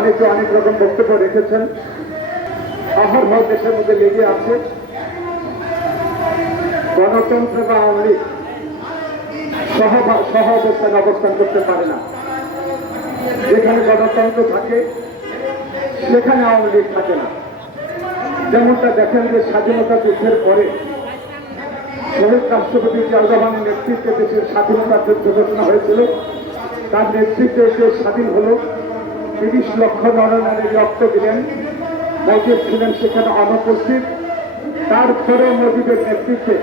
অনেকে অনেক রকম বক্তব্য রেখেছেন। আহরভাব দেশের মধ্যে লেগে আছে। গণতন্ত্র বা আওয়ামী লীগ সহ অবস্থানে অবস্থান করতে পারে না। যেখানে গণতন্ত্র থাকে সেখানে আওয়ামী লীগ থাকে না। যেমনটা দেখেন যে স্বাধীনতা যুদ্ধের পরে শহীদ রাষ্ট্রপতি জিয়াউর রহমানের নেতৃত্বে দেশের স্বাধীনতার যুদ্ধ ঘোষণা হয়েছিল। তার নেতৃত্বে দেশ স্বাধীন হল। ৩০ লক্ষ নরনারীর রক্ত দিলেন। মজিদ ছিলেন সেখানে অনুপস্থিত। তারপরে মজিদের নেতৃত্বে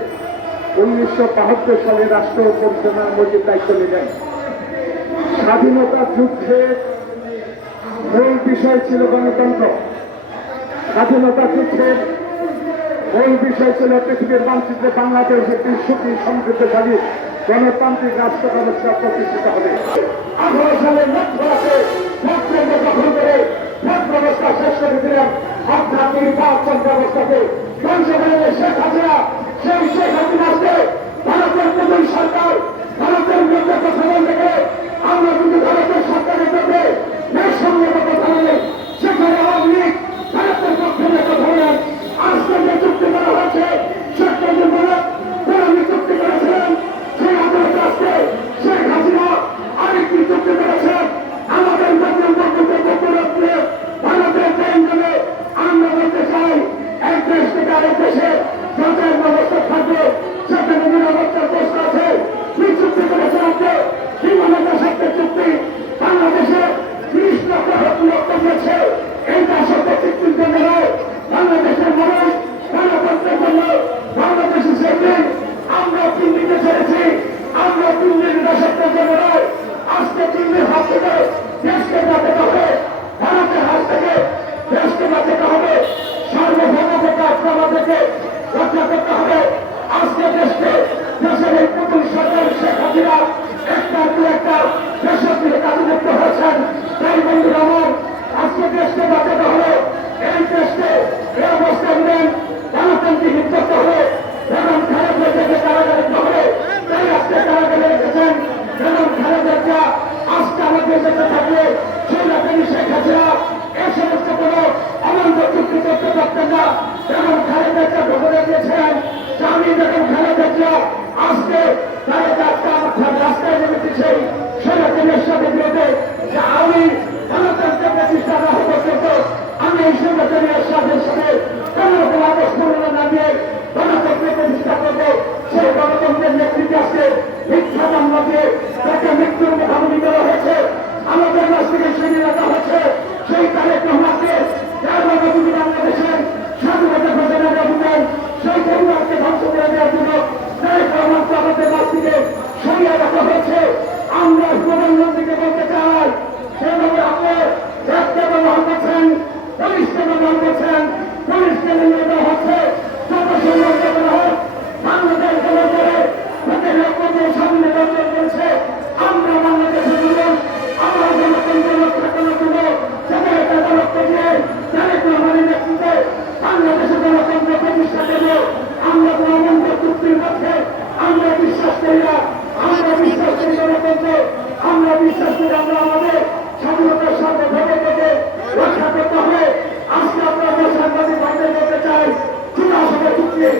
1972 সালে রাষ্ট্র পরিচালনার মজিদ দায়িত্ব নিলেন। স্বাধীনতা যুদ্ধের মূল বিষয় ছিল গণতন্ত্র। স্বাধীনতা যুদ্ধের মূল বিষয় ছিল পৃথিবীর মানচিত্রে বাংলাদেশ একটি সুখী সমৃদ্ধশালী গণতান্ত্রিক রাষ্ট্র ব্যবস্থা প্রতিষ্ঠিত হবে। 18 সালের মধ্যরাতে গঠন করে ভোট ব্যবস্থা শেষ করেছিলেন। আধ্যাত্মিক নির্বাচন ব্যবস্থাকে ধ্বংস করে শেখ হাসিনা, সেই শেখ হাসিনাকে ভারতের নতুন সরকার ভারতের বিরুদ্ধে কথা বলতে গেলে আমরা কিন্তু ভারতের সরকারের বিরুদ্ধে ন্যায়সঙ্গত কথা বলে সেখানে আওয়ামী লীগ ভারতের পক্ষে কথা বলেন। আজকে যে চুক্তি করা হয়েছে শেখ মুজিবুর রহমান চুক্তি করেছিলেন, সেই আদালত আজকে শেখ হাসিনা আরেকটি চুক্তি করেছেন। আমাদের নতুন বক্তব্যে ভারতের কেন্দ্রে আমরা বলতে চাই, এক দেশ থেকে আরেক দেশে যাদের ব্যবস্থা থাকবে সেখানে নিরাপত্তার প্রশ্ন আছে। কি চুক্তি করেছেন আপনি? বিমানের সাথে চুক্তি বাংলাদেশে 30 লক্ষ রক্ত দিয়েছে। এইটা সত্য চুক্তির জন্য নয়, বাংলাদেশের মানুষ গণতন্ত্রের জন্য বাংলাদেশের সেদিন আমরা দিল্লিতে ছেড়েছি। আমরা দিল্লির নিরাপত্তার জন্য নয়। আজকে দিল্লির হাত থেকে দেশকে বাঁচাতে হবে, ভারতের হাত থেকে দেশকে বাঁচাতে হবে, সার্বভৌমত্বকে আজকে আমাদেরকে রক্ষা করতে হবে। আজকে দেশকে দেশের এই নতুন সরকার শেখ হাসিনা একটার পর একটা দেশের দিকে কাজযুক্ত হয়েছেন। তাই বন্ধুরা আমার, আজকে দেশকে বাঁচাতে হবে। এই দেশকে এই অবস্থা দিলেন গণতান্ত্রিক নির্যাত হবে। যেমন খালেদা থেকে কারাগারে হবে, তাই আজকে কারাগারে রেখেছেন। যেমন খালেদা আজকে আমাদের দেশে থাকলে সেই রাখানি শেখ হাসিনা এই সমস্ত কোনো অনন্ত চুক্তি করতে পারতেন না। যেমন খালেদা ঘোষণা দিয়েছেন যে আমি যখন খালেদা আজকে রাস্তায় নেমেছে সেই রাখানের সাথে বিরোধে যে আমি গণতন্ত্রের প্রতিষ্ঠা না হতে পর্যন্ত আমি এই সংগঠনের সাথে কোন রকম আবশ্যকতা না দিয়ে গণতন্ত্রের প্রতিষ্ঠা করবো। সেই গণতন্ত্রের নেতৃত্বে আজকে মিথ্যা মামলা দিয়ে তাকে মৃত্যুর মুখোমুখি করা হয়েছে। আমাদের কাছ থেকে সরিয়ে রাখা হয়েছে সেই তারেক রহমানকে, যার মধ্যে তিনি বাংলাদেশের স্বাধীনতা ঘোষণা করবেন, সেই পরিবারকে ধ্বংস করে দেওয়ার জন্য তারেক রহমানকে আমাদের কাছ থেকে সরিয়ে রাখা হয়েছে। আমরা প্রধানমন্ত্রীকে বলতে চাই, সেভাবে আপনি দেখতে ব্যবহার করছেন, পুলিশকে ব্যবহার করছেন, পুলিশকে নিয়ে দেওয়া হচ্ছে। যত সুন্দর দেওয়া হোক বাংলাদেশ দেওয়া করে তাদের লক্ষ্য সামনে অর্জন করেছে। আমরা বাংলাদেশের মানুষ আমরা গণতন্ত্র রক্ষা করার জন্য যাদের একটা লক্ষ্য দিয়ে তারেক রহমানের নেতৃত্বে বাংলাদেশের গণতন্ত্র প্রতিষ্ঠা করব। আমরা গণতন্ত্র চুক্তির মধ্যে আমরা বিশ্বাস করি না। আমরা বিশ্বাস করি গণতন্ত্র, আমরা বিশ্বাস করি আমরা আমাদের স্বাধীনতার সার্বভৌমত্বকে রক্ষা করতে হবে। আজকে আপনাদের সাংবাদিক ভাইদের বলতে চাই, চূড়াশোনা চুক্তি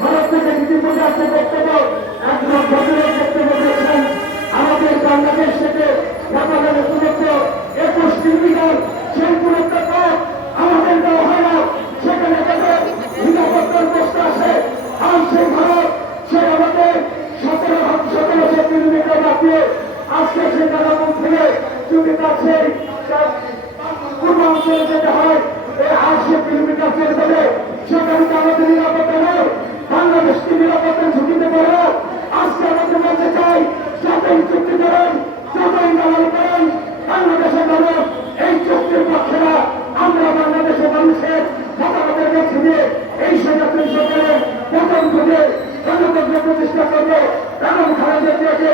ভারত থেকে ইতিমধ্যে আসতে বক্তব্য একজন ভদ্রের বক্তব্য দিয়েছেন। আমাদের বাংলাদেশ থেকে নেপালের দূরত্ব 21 কিলোমিটার, সেই দূরত্ব পথ আমাদের দেওয়া হয় না। সেখানে তাদের নিরাপত্তার প্রশ্ন আছে। আর সেই ভারত সে আমাদের 1700 কিলোমিটার রাখিয়ে আজকে সেই নাগামন থেকে যদি তার সেই পূর্বাঞ্চলে যেতে হয় এই 80 কিলোমিটার ফের বলে সেখানে আমাদের নিরাপত্তা নয়, বাংলাদেশকে নিরাপত্তার ঝুঁকিতে পড়ে। আজকে আমাদের বলতে চাই, যতই চুক্তি করেন যতই দালাল করেন বাংলাদেশের মানুষ এই চুক্তির পক্ষে না। আমরা বাংলাদেশের মানুষের মতামতের কাছে দিয়ে এই সরকারের পতন করে গণতন্ত্র প্রতিষ্ঠা করবো এবং খালেদা জিয়াকে